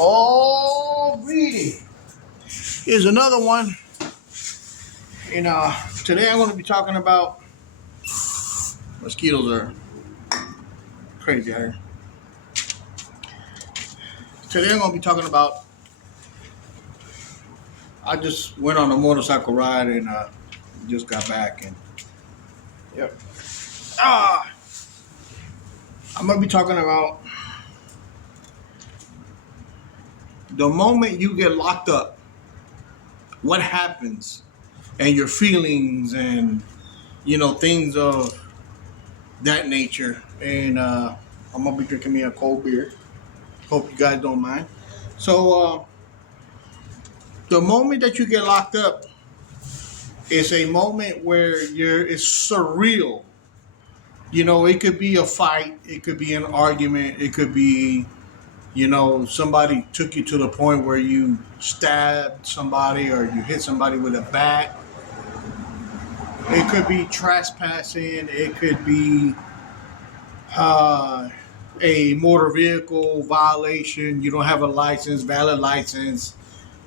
Alrighty. Here's another one. And today I'm going to be talking about mosquitoes are crazy out here. Today I'm going to be talking about. I just went on a motorcycle ride and just got back and yep. I'm going to be talking about the moment you get locked up. What happens, and your feelings, and things of that nature. And I'm gonna be drinking me a cold beer. Hope you guys don't mind. So the moment that you get locked up is a moment where it's surreal. It could be a fight, it could be an argument, it could be somebody took you to the point where you stabbed somebody or you hit somebody with a bat. It could be trespassing. It could be a motor vehicle violation. You don't have a license, valid license,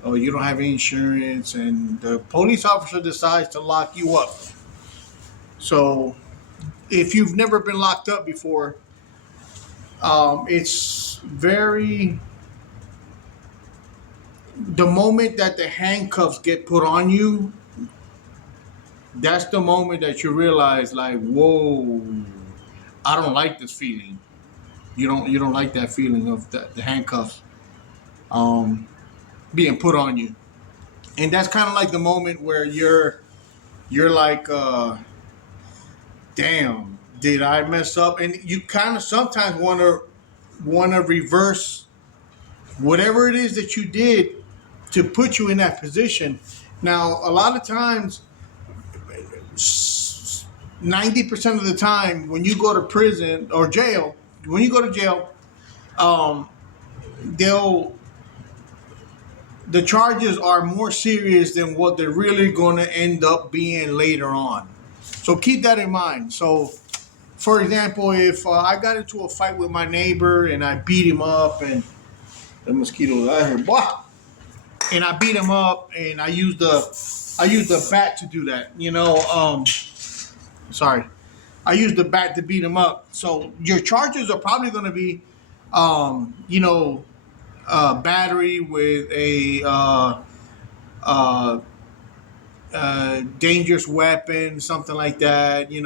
or you don't have insurance, and the police officer decides to lock you up. So if you've never been locked up before, it's very... The moment that the handcuffs get put on you, that's the moment that you realize, like, whoa, I don't like this feeling. You don't like that feeling of the handcuffs being put on you, and that's kind of like the moment where you're like, damn, did I mess up? And you kind of sometimes want to reverse whatever it is that you did to put you in that position. Now, a lot of times, 90% of the time, when you go to prison or jail, the charges are more serious than what they're really going to end up being later on. So keep that in mind. So, for example, if I got into a fight with my neighbor and I beat him up, and the mosquitoes out here, and I beat him up, and I used the bat to do that. I used the bat to beat him up. So your charges are probably going to be, battery with a dangerous weapon, something like that. You're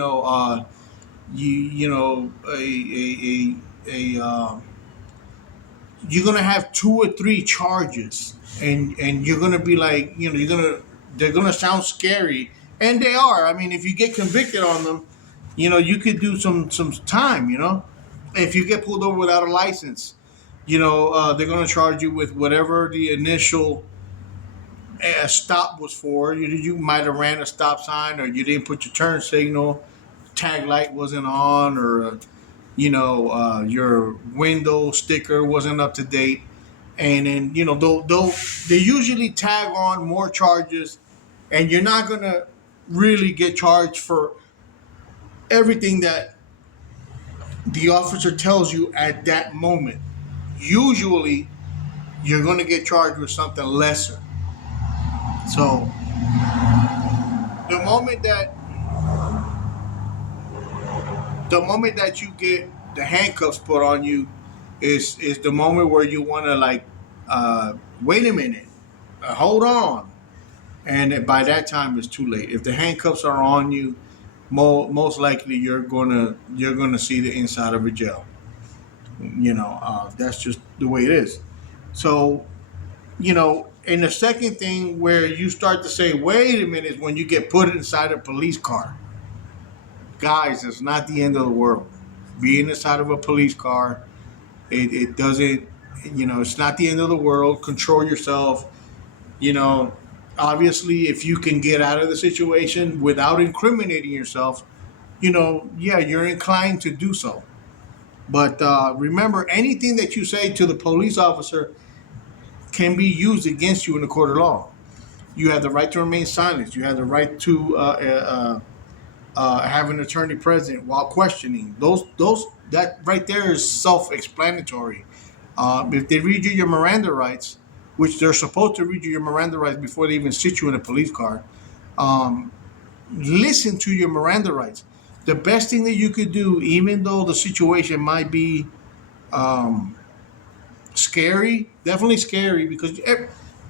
gonna have 2 or 3 charges, and you're gonna be like, they're gonna sound scary, and they are. I mean, if you get convicted on them, you could do some time. If you get pulled over without a license, they're gonna charge you with whatever the initial stop was for. You might have ran a stop sign, or you didn't put your turn signal, tag light wasn't on, or your window sticker wasn't up to date. And then, they usually tag on more charges, and you're not going to really get charged for everything that the officer tells you at that moment. Usually, you're going to get charged with something lesser. So, the moment that you get the handcuffs put on you is the moment where you want to, like, wait a minute, hold on, and by that time it's too late. If the handcuffs are on you, most likely you're gonna see the inside of a jail. That's just the way it is. So, and the second thing where you start to say, wait a minute, is when you get put inside a police car. Guys, it's not the end of the world. Being inside of a police car, it doesn't, it's not the end of the world. Control yourself. Obviously, if you can get out of the situation without incriminating yourself, you're inclined to do so. But remember, anything that you say to the police officer can be used against you in the court of law. You have the right to remain silent. You have the right to have an attorney present while questioning. That right there is self-explanatory. If they read you your Miranda rights, which they're supposed to read you your Miranda rights before they even sit you in a police car, um, listen to your Miranda rights. The best thing that you could do, even though the situation might be um, scary, definitely scary, because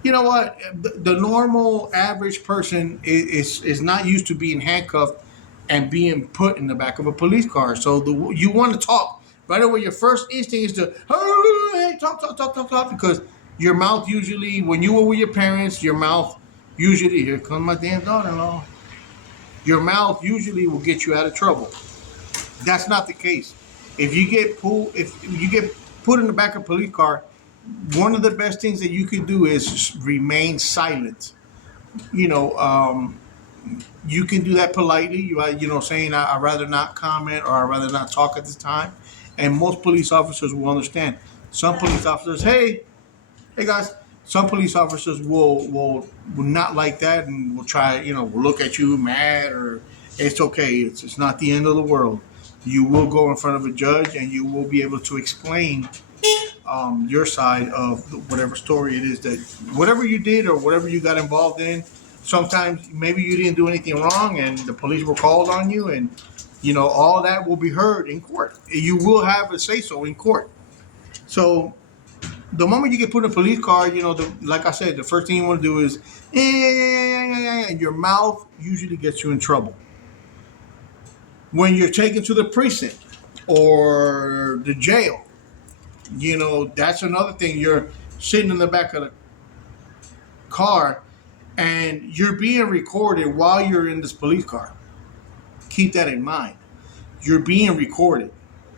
you know what, the normal average person is not used to being handcuffed and being put in the back of a police car. So you want to talk right away. Your first instinct is to hey, talk, because your mouth usually, when you were with your parents, your mouth usually, here comes my damn daughter-in-law. Your mouth usually will get you out of trouble. That's not the case. If you get put in the back of a police car, one of the best things that you can do is remain silent. You know, you can do that politely. Saying I'd rather not comment or I'd rather not talk at this time, and most police officers will understand. Some police officers, hey guys. Some police officers will not like that and will try, will look at you mad, or it's okay. It's not the end of the world. You will go in front of a judge and you will be able to explain your side of whatever story it is, that whatever you did or whatever you got involved in. Sometimes maybe you didn't do anything wrong and the police were called on you, and all that will be heard in court. You will have a say so in court. So the moment you get put in a police car, like I said, the first thing you want to do is, and your mouth usually gets you in trouble. When you're taken to the precinct or the jail, that's another thing. You're sitting in the back of the car and you're being recorded while you're in this police car. Keep that in mind. You're being recorded.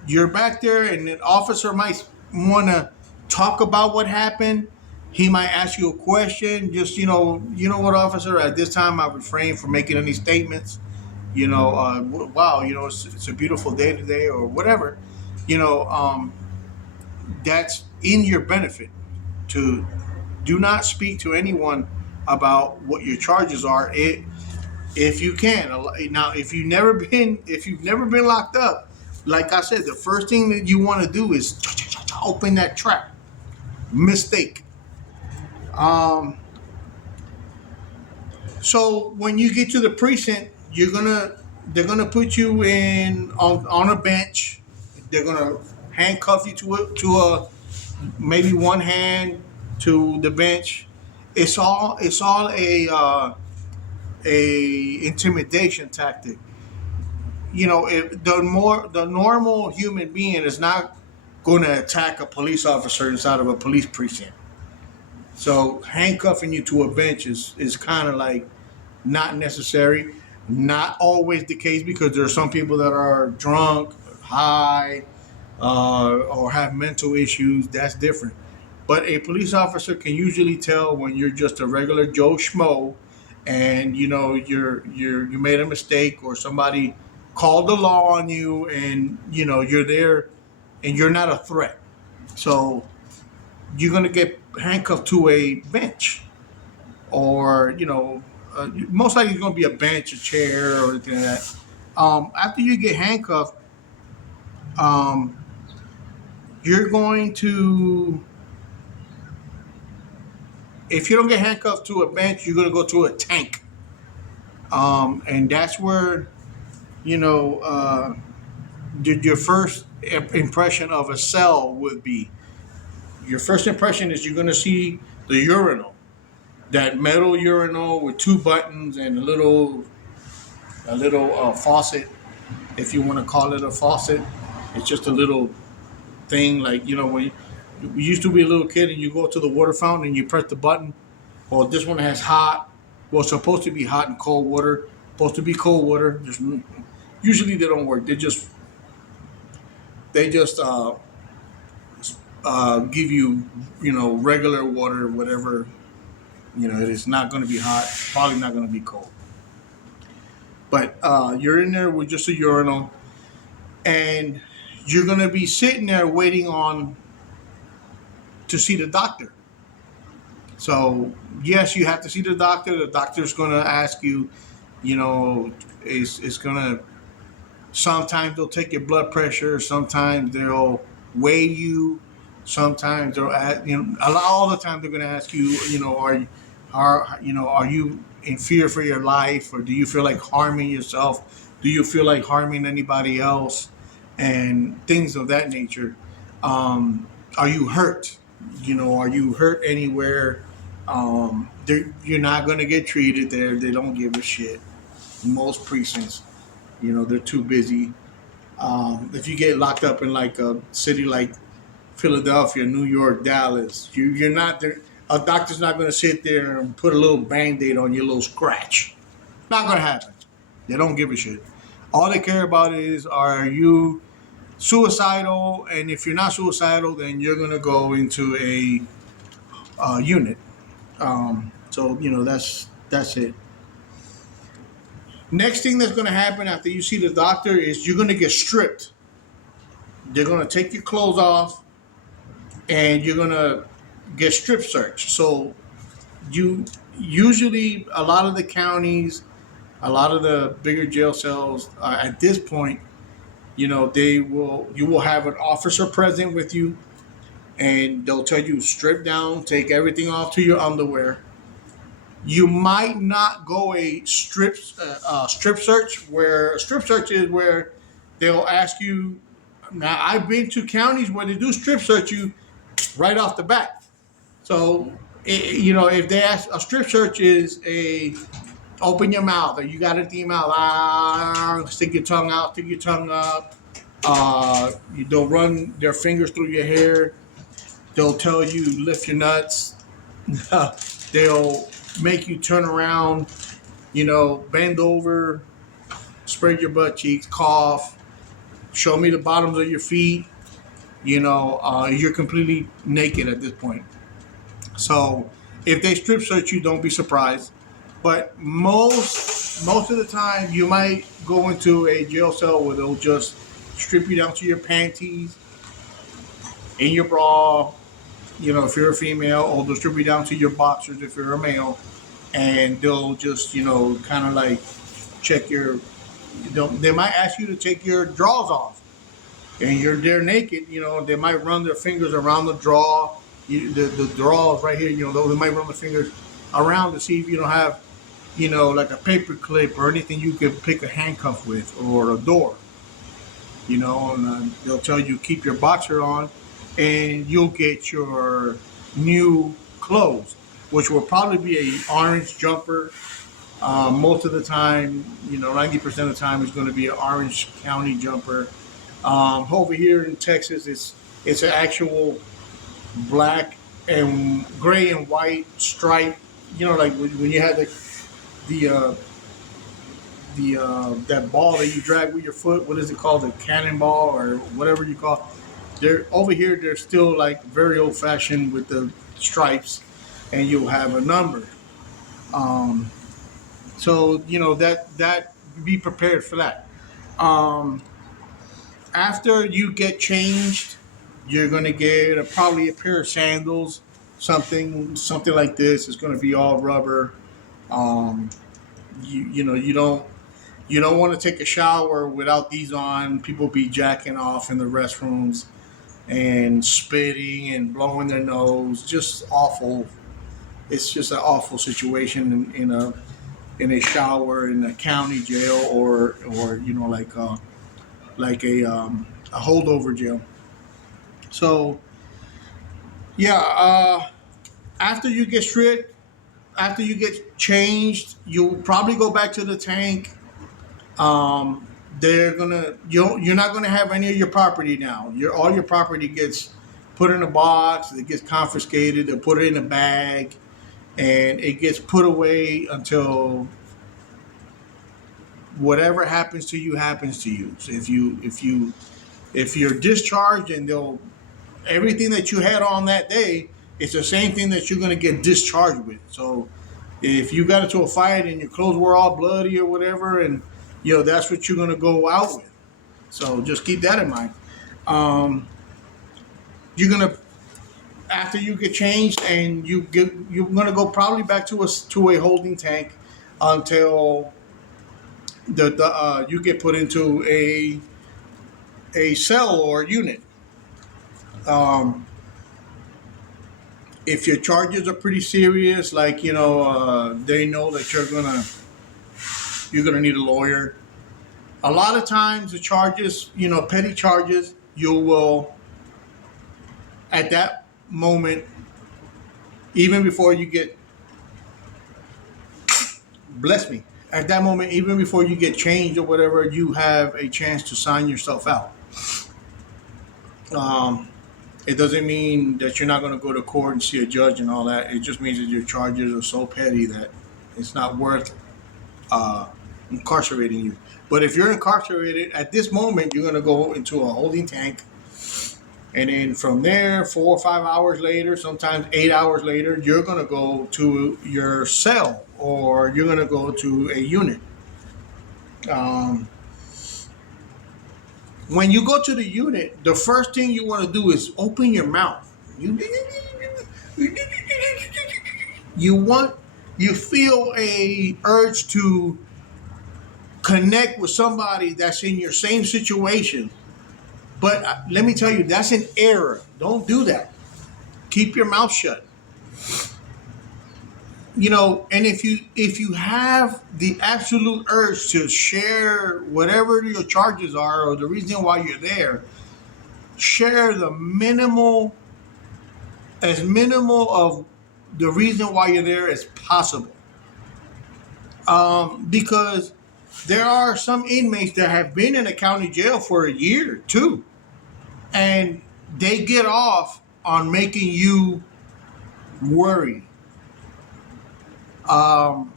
You're back there and an officer might want to talk about what happened. He might ask you a question. Just, what, officer, at this time I refrain from making any statements. Wow, it's a beautiful day today, or whatever. That's in your benefit to do not speak to anyone about what your charges are, if you can. Now, if you've never been locked up, like I said, the first thing that you want to do is open that trap. Mistake. So when you get to the precinct, they're gonna put you in on a bench. They're gonna handcuff you to a maybe one hand to the bench. It's all a intimidation tactic. If the normal human being is not going to attack a police officer inside of a police precinct. So handcuffing you to a bench is kind of like not necessary. Not always the case, because there are some people that are drunk, high, or have mental issues. That's different. But a police officer can usually tell when you're just a regular Joe Schmo, and you made a mistake, or somebody called the law on you, and you're there and you're not a threat. So you're gonna get handcuffed to a bench, or most likely it's gonna be a bench, a chair, or anything like that. After you get handcuffed, um, you're going to, if you don't get handcuffed to a bench, you're gonna go to a tank, and that's where your first impression of a cell would be. Your first impression is you're gonna see the urinal, that metal urinal with two buttons and a little faucet, if you want to call it a faucet. It's just a little thing, like when you used to be a little kid and you go to the water fountain and you press the button. Well, this one has hot. Well, it's supposed to be hot and cold water. Supposed to be cold water. Usually they don't work. They just give you regular water, whatever. It is not going to be hot. Probably not going to be cold. But you're in there with just a urinal, and you're going to be sitting there waiting to see the doctor. So yes, you have to see the doctor. The doctor's going to ask you, it's going to, sometimes they'll take your blood pressure. Sometimes they'll weigh you. Sometimes they'll ask, all the time they're going to ask you, are you in fear for your life, or do you feel like harming yourself? Do you feel like harming anybody else, and things of that nature? Are you hurt? Are you hurt anywhere? You're not going to get treated there. They don't give a shit. Most precincts, they're too busy. If you get locked up in like a city like Philadelphia, New York, Dallas, you're not there. A doctor's not going to sit there and put a little band-aid on your little scratch. Not going to happen. They don't give a shit. All they care about is, are you suicidal? And if you're not suicidal, then you're going to go into a unit. So that's it. Next thing that's going to happen after you see the doctor is you're going to get stripped. They're going to take your clothes off, and you're going to get strip searched. So you usually, a lot of the counties, a lot of the bigger jail cells at this point, you will have an officer present with you, and they'll tell you strip down, take everything off to your underwear. You might not go a strip search, where a strip search is where they'll ask you. Now, I've been to counties where they do strip search you right off the bat. So, if they ask, a strip search is a open your mouth, or you got it in your mouth, stick your tongue out, stick your tongue up. They'll run their fingers through your hair. They'll tell you lift your nuts. They'll make you turn around, bend over, spread your butt cheeks, cough, show me the bottoms of your feet. You're completely naked at this point. So if they strip search you, don't be surprised. But most of the time, you might go into a jail cell where they'll just strip you down to your panties, in your bra, if you're a female, or they'll strip you down to your boxers if you're a male, and they'll just, kind of like check your. They might ask you to take your drawers off, and you're there naked. They might run their fingers around the draw, the drawers right here. They might run the fingers around to see if you don't have, like a paper clip or anything you could pick a handcuff with, or a door. And they'll tell you keep your boxer on, and you'll get your new clothes, which will probably be an orange jumper. Most of the time, 90% of the time, it's going to be an Orange County jumper. Over here in Texas, it's an actual black and gray and white stripe. Like when you had that ball that you drag with your foot. What is it called? The cannonball or whatever you call it. They're over here. They're still like very old fashioned with the stripes, and you'll have a number. So that be prepared for that. After you get changed, you're gonna get probably a pair of sandals, something like this. It's gonna be all rubber. You don't want to take a shower without these on. People be jacking off in the restrooms and spitting and blowing their nose. Just awful. It's just an awful situation in a shower in a county jail, or like a holdover jail. So yeah, after you get stripped, after you get changed, you'll probably go back to the tank. You're not gonna have any of your property now. All your property gets put in a box. It gets confiscated. They put it in a bag, and it gets put away until whatever happens to you happens to you. So if you're discharged, and everything that you had on that day, it's the same thing that you're gonna get discharged with. So if you got into a fight and your clothes were all bloody or whatever, and that's what you're gonna go out with. So just keep that in mind. You're gonna, after you get changed, and you're gonna go probably back to a holding tank until you get put into a cell or unit. if your charges are pretty serious, like they know that you're gonna need a lawyer. A lot of times, the charges, petty charges, you will at that moment, even before you get, bless me, at that moment, even before you get changed or whatever, you have a chance to sign yourself out. Um, it doesn't mean that you're not going to go to court and see a judge and all that. It just means that your charges are so petty that it's not worth uh, incarcerating you. But if you're incarcerated at this moment, you're going to go into a holding tank. And then from there, 4 or 5 hours later, sometimes 8 hours later, you're going to go to your cell or you're going to go to a unit. Um, when you go to the unit, the first thing you want to do is open your mouth. You want, you feel a urge to connect with somebody that's in your same situation. But let me tell you, that's an error. Don't do that. Keep your mouth shut. And if you have the absolute urge to share whatever your charges are or the reason why you're there, share as minimal of the reason why you're there as possible. Because there are some inmates that have been in a county jail for a year, too. And they get off on making you worry. And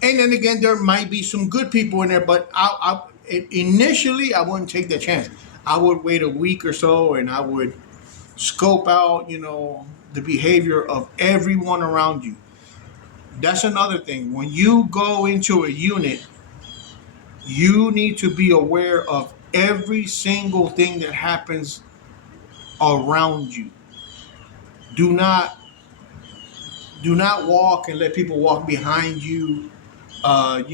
then again, there might be some good people in there, but initially I wouldn't take that chance. I would wait a week or so, and I would scope out, the behavior of everyone around you. That's another thing. When you go into a unit, you need to be aware of every single thing that happens around you. Do not walk and let people walk behind you. Like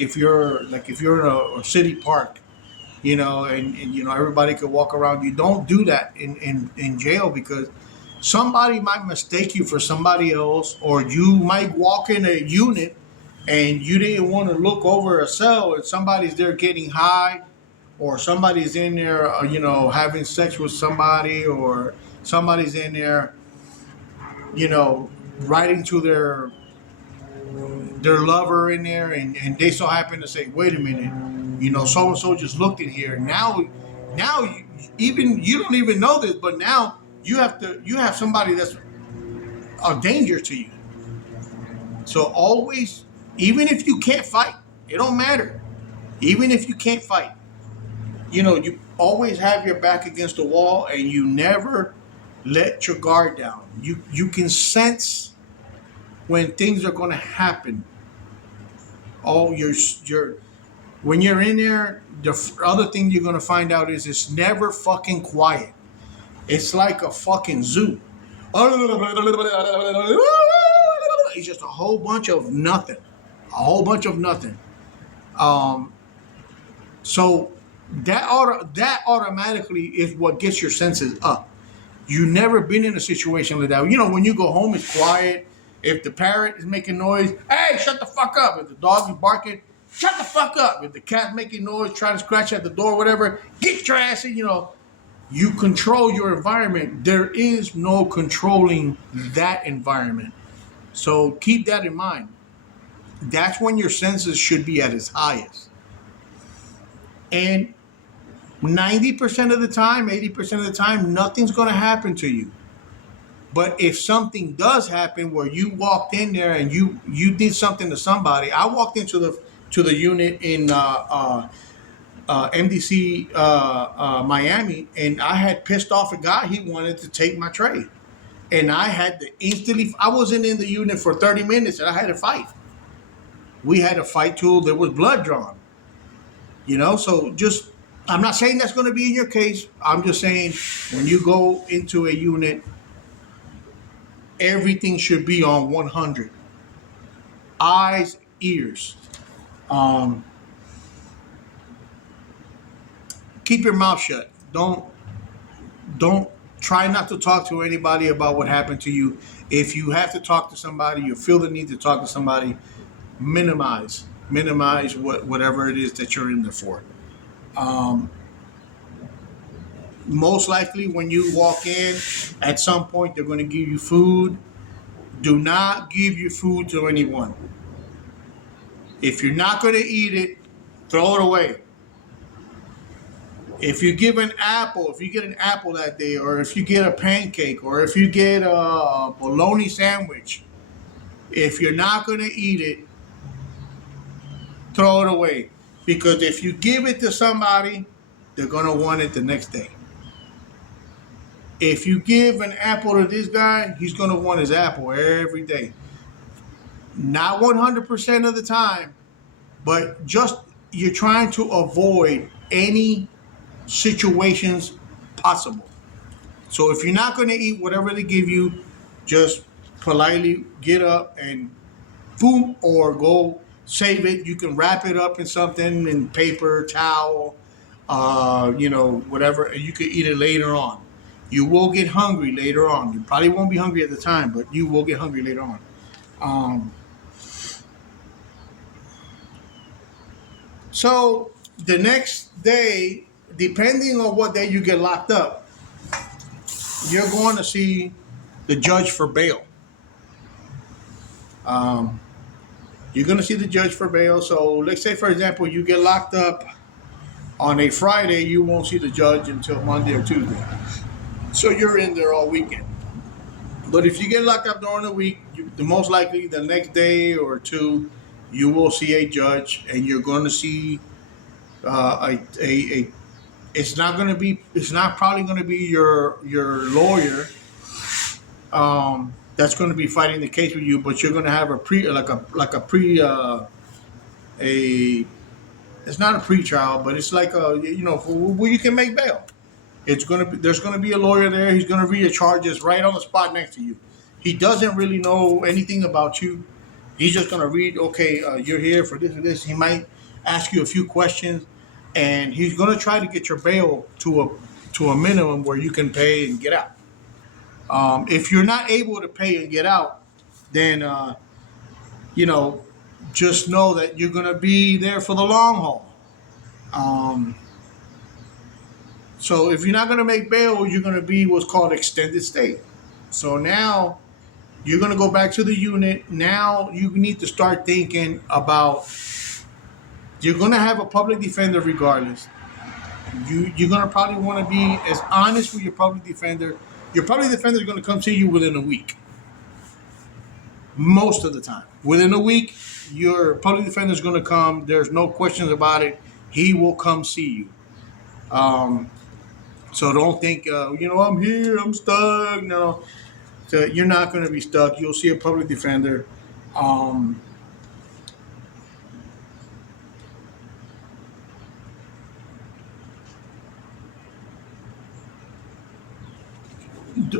if you're in a city park, and everybody could walk around you. Don't do that in jail, because somebody might mistake you for somebody else, or you might walk in a unit and you didn't want to look over a cell and somebody's there getting high, or somebody's in there, having sex with somebody, or somebody's in there, writing to their lover in there, and they so happen to say, wait a minute, so and so just looked in here. Now you don't even know this, but now you have somebody that's a danger to you. So always, even if you can't fight, it don't matter. Even if you can't fight, you always have your back against the wall, and you never let your guard down. You can sense when things are going to happen. When you're in there, the other thing you're going to find out is it's never fucking quiet. It's like a fucking zoo. It's just a whole bunch of nothing. So that automatically is what gets your senses up. You've never been in a situation like that. When you go home, it's quiet. If the parrot is making noise, hey, shut the fuck up. If the dog is barking, shut the fuck up. If the cat's making noise, trying to scratch at the door, whatever, get your ass in. You control your environment. There is no controlling that environment. So keep that in mind. That's when your senses should be at its highest. And 90% of the time, 80% of the time, nothing's going to happen to you. But if something does happen where you walked in there and you did something to somebody, I walked into the unit in MDC Miami, and I had pissed off a guy. He wanted to take my tray, and I had to instantly. I wasn't in the unit for 30 minutes, and I had to fight. We had a fight till there was blood drawn. So just, I'm not saying that's going to be in your case. I'm just saying when you go into a unit, everything should be on 100. Eyes, ears. Keep your mouth shut. Don't Try not to talk to anybody about what happened to you. If you have to talk to somebody, you feel the need to talk to somebody, minimize whatever it is that you're in there for. Um, Most likely, when you walk in, at some point they're going to give you food. Do not give your food to anyone. If you're not going to eat it, throw it away. If you give an apple, if you get an apple that day, or if you get a pancake, or if you get a bologna sandwich, if you're not going to eat it, throw it away. Because if you give it to somebody, they're going to want it the next day. If you give an apple to this guy, he's going to want his apple every day. Not 100% of the time, but just you're trying to avoid any situations possible. So if you're not going to eat whatever they give you, just politely get up and boom, or go save it. You can wrap it up in something, in paper, towel, whatever, and you can eat it later on. You will get hungry later on. You probably won't be hungry at the time, but you will get hungry later on. So the next day, depending on what day you get locked up, you're going to see the judge for bail. You're going to see the judge for bail. So let's say, for example, you get locked up on a Friday, you won't see the judge until Monday or Tuesday. So you're in there all weekend. But if you get locked up during the week, the most likely the next day or two, you will see a judge, and you're going to see it's not probably going to be your lawyer that's going to be fighting the case with you, but you're going to have it's not a pre-trial, but it's like where you can make bail. There's going to be a lawyer there. He's going to read your charges right on the spot next to you. He doesn't really know anything about you. He's just going to read, okay, you're here for this or this. He might ask you a few questions, and he's going to try to get your bail to a minimum where you can pay and get out. If you're not able to pay and get out, then just know that you're going to be there for the long haul. So if you're not going to make bail, you're going to be what's called extended stay. So now you're going to go back to the unit. Now you need to start thinking about, you're going to have a public defender regardless. You're going to probably want to be as honest with your public defender. Your public defender is going to come see you within a week. Most of the time. Within a week, your public defender is going to come. There's no questions about it. He will come see you. So don't think, I'm here, I'm stuck. No, so you're not going to be stuck. You'll see a public defender.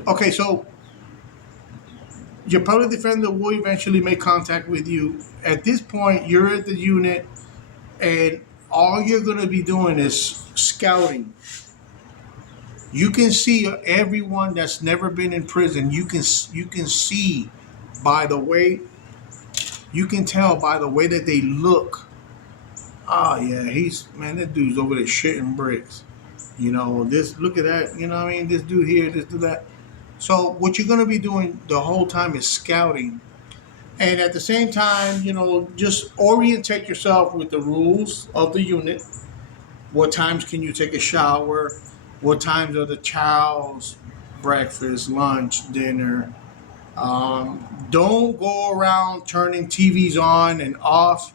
Okay, so your public defender will eventually make contact with you. At this point, you're at the unit, and all you're going to be doing is scouting. You can see everyone that's never been in prison. You can see by the way, you can tell by the way that they look. Oh yeah, that dude's over there shitting bricks. Look at that. This dude here, this dude that. So what you're going to be doing the whole time is scouting. And at the same time, just orientate yourself with the rules of the unit. What times can you take a shower? What times are the child's breakfast, lunch, dinner? Don't go around turning TVs on and off.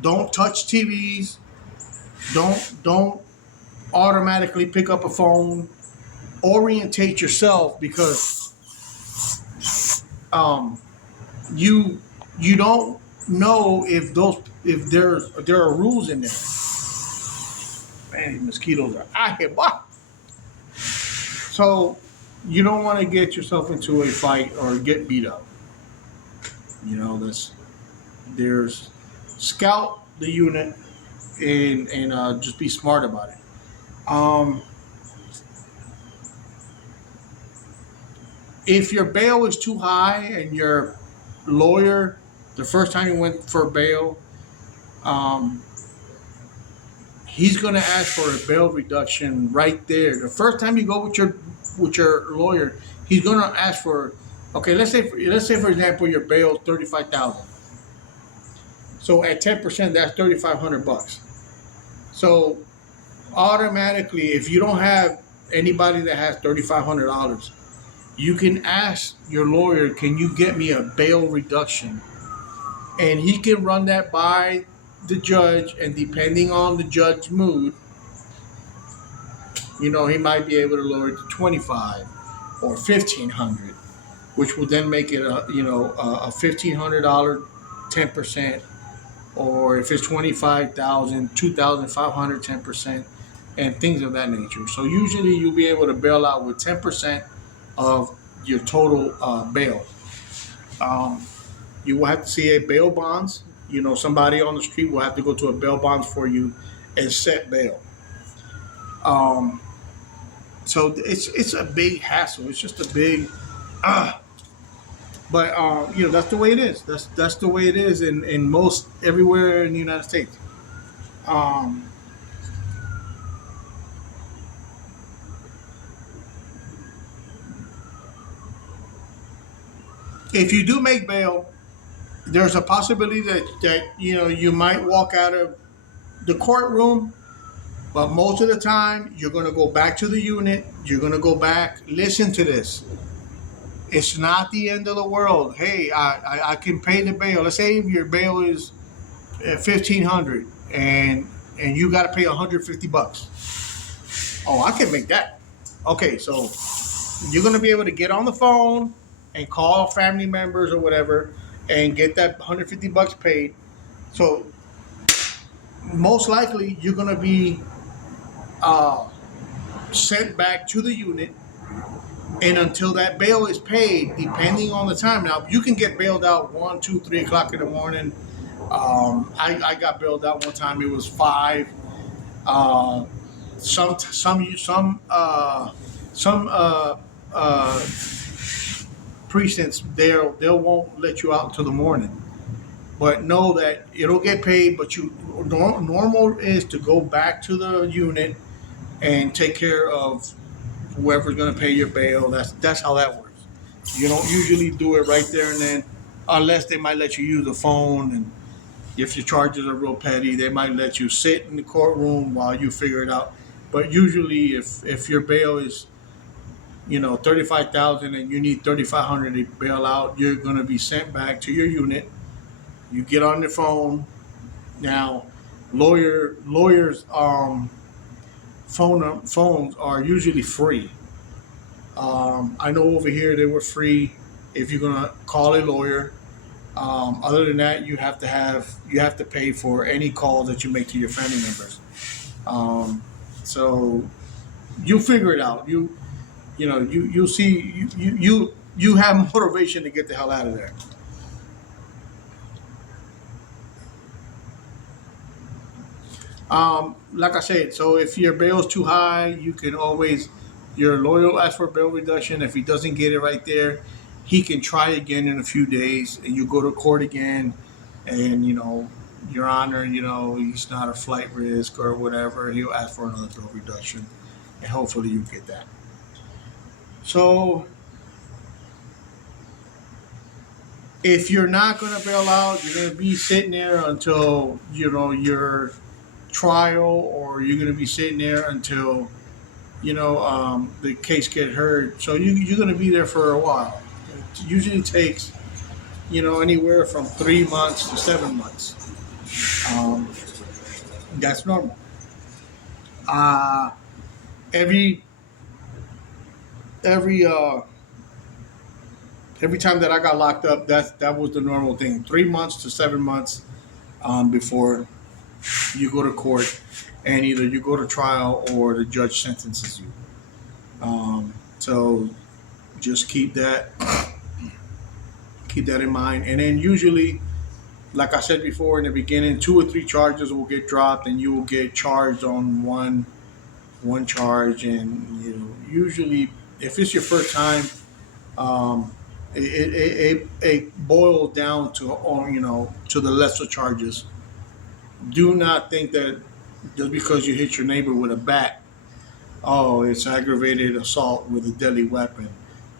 Don't touch TVs. Don't automatically pick up a phone. Orientate yourself, because you don't know if there are rules in there. Man, these mosquitoes are out here, boy. So you don't want to get yourself into a fight or get beat up. There's scout the unit and just be smart about it. If your bail is too high and your lawyer, the first time you went for bail, um, he's going to ask for a bail reduction right there. The first time you go with your lawyer, he's going to ask for. Okay, let's say for example your bail is 35,000. So at 10%, that's $3,500. So automatically, if you don't have anybody that has $3,500, you can ask your lawyer, "Can you get me a bail reduction?" And he can run that by the judge, and depending on the judge's mood, he might be able to lower it to 25 or 1,500, which will then make it a $1,500 10%, or if it's 25,000, 2,500 10%, and things of that nature. So usually you'll be able to bail out with 10% of your total bail. You will have to see a bail bonds. Somebody on the street will have to go to a bail bonds for you and set bail. So it's a big hassle. It's just a big, but that's the way it is. That's the way it is in most everywhere in the United States. If you do make bail, there's a possibility that you might walk out of the courtroom, but most of the time you're going to go back to the unit. You're going to go back. Listen to this. It's not the end of the world. Hey, I can pay the bail. Let's say your bail is $1,500 and you got to pay $150. Oh, I can make that. Okay, so you're going to be able to get on the phone and call family members or whatever and get that $150 paid. So most likely you're going to be sent back to the unit, and until that bail is paid, depending on the time. Now you can get bailed out 1, 2, 3 o'clock in the morning. I got bailed out one time. It was 5. Some precincts they won't let you out until the morning. But know that it'll get paid. But normal is to go back to the unit and take care of whoever's going to pay your bail. That's how that works. You don't usually do it right there and then, unless they might let you use the phone. And if your charges are real petty, they might let you sit in the courtroom while you figure it out. But usually, if your bail is 35,000 and you need 3,500 to bail out, you're going to be sent back to your unit. You get on the phone. Now, lawyers phones are usually free. I know over here they were free if you're gonna call a lawyer. Other than that, you have to pay for any call that you make to your family members. So you figure it out. You'll see you have motivation to get the hell out of there. Like I said, so if your bail is too high, you can always, your lawyer will ask for a bail reduction. If he doesn't get it right there, he can try again in a few days, and you go to court again, and Your Honor, he's not a flight risk or whatever. He'll ask for another bail reduction, and hopefully you get that. So if you're not going to bail out, you're going to be sitting there until your trial, or you're going to be sitting there until the case get heard. So you're going to be there for a while. It usually takes anywhere from 3 months to 7 months. That's normal. Every time that I got locked up, that was the normal thing. 3 months to 7 months before you go to court, and either you go to trial or the judge sentences you. So just keep that in mind. And then usually, like I said before in the beginning, 2 or 3 charges will get dropped, and you will get charged on one charge. And usually, if it's your first time, Um, it boils down to, to the lesser charges. Do not think that just because you hit your neighbor with a bat, oh, it's aggravated assault with a deadly weapon.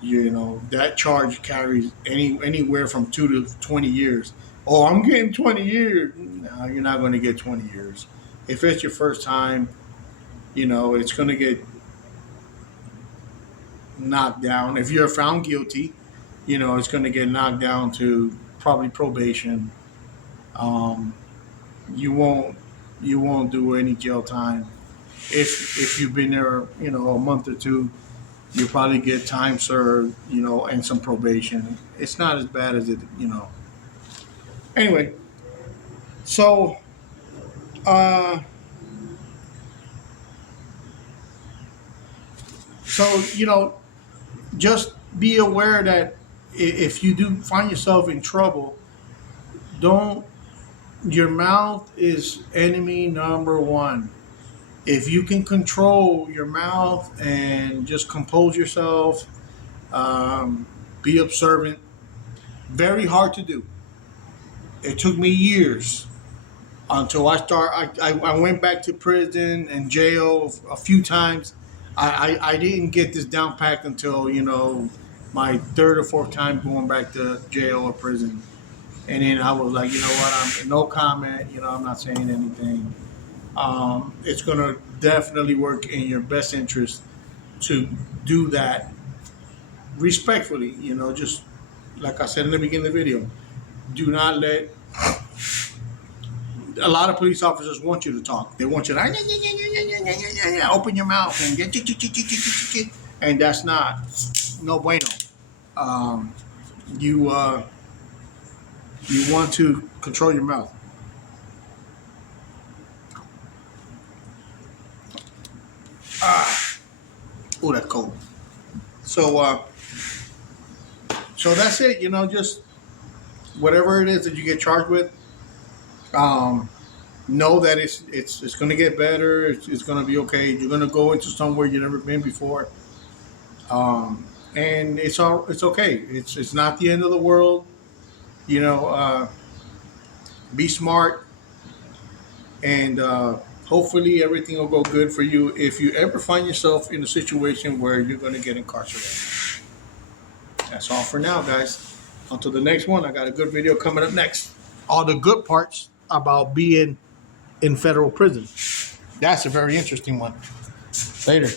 That charge carries anywhere from 2 to 20 years. Oh, I'm getting 20 years. No, you're not going to get 20 years. If it's your first time, it's going to get knocked down. If you're found guilty, it's going to get knocked down to probably probation. Um, you won't do any jail time. If you've been there, a month or two, you probably get time served, and some probation. It's not as bad as it. Anyway, so uh, so just be aware that if you do find yourself in trouble, don't. Your mouth is enemy number one. If you can control your mouth and just compose yourself, be observant. Very hard to do. It took me years until I went back to prison and jail a few times. I didn't get this down packed until my third or fourth time going back to jail or prison, and then I was like, you know what, I'm no comment. I'm not saying anything. It's gonna definitely work in your best interest to do that respectfully. Just like I said in the beginning of the video, do not let. A lot of police officers want you to talk. They want you to open your mouth and and that's not no bueno. Um, you you want to control your mouth. Oh, that's cold. So so that's it. Just whatever it is that you get charged with. Um, know that it's going to get better. It's going to be okay. You're going to go into somewhere you've never been before, and it's okay. It's not the end of the world. You know, be smart, and hopefully everything will go good for you. If you ever find yourself in a situation where you're going to get incarcerated, that's all for now, guys. Until the next one, I got a good video coming up next. All the good parts about being in federal prison. That's a very interesting one. Later.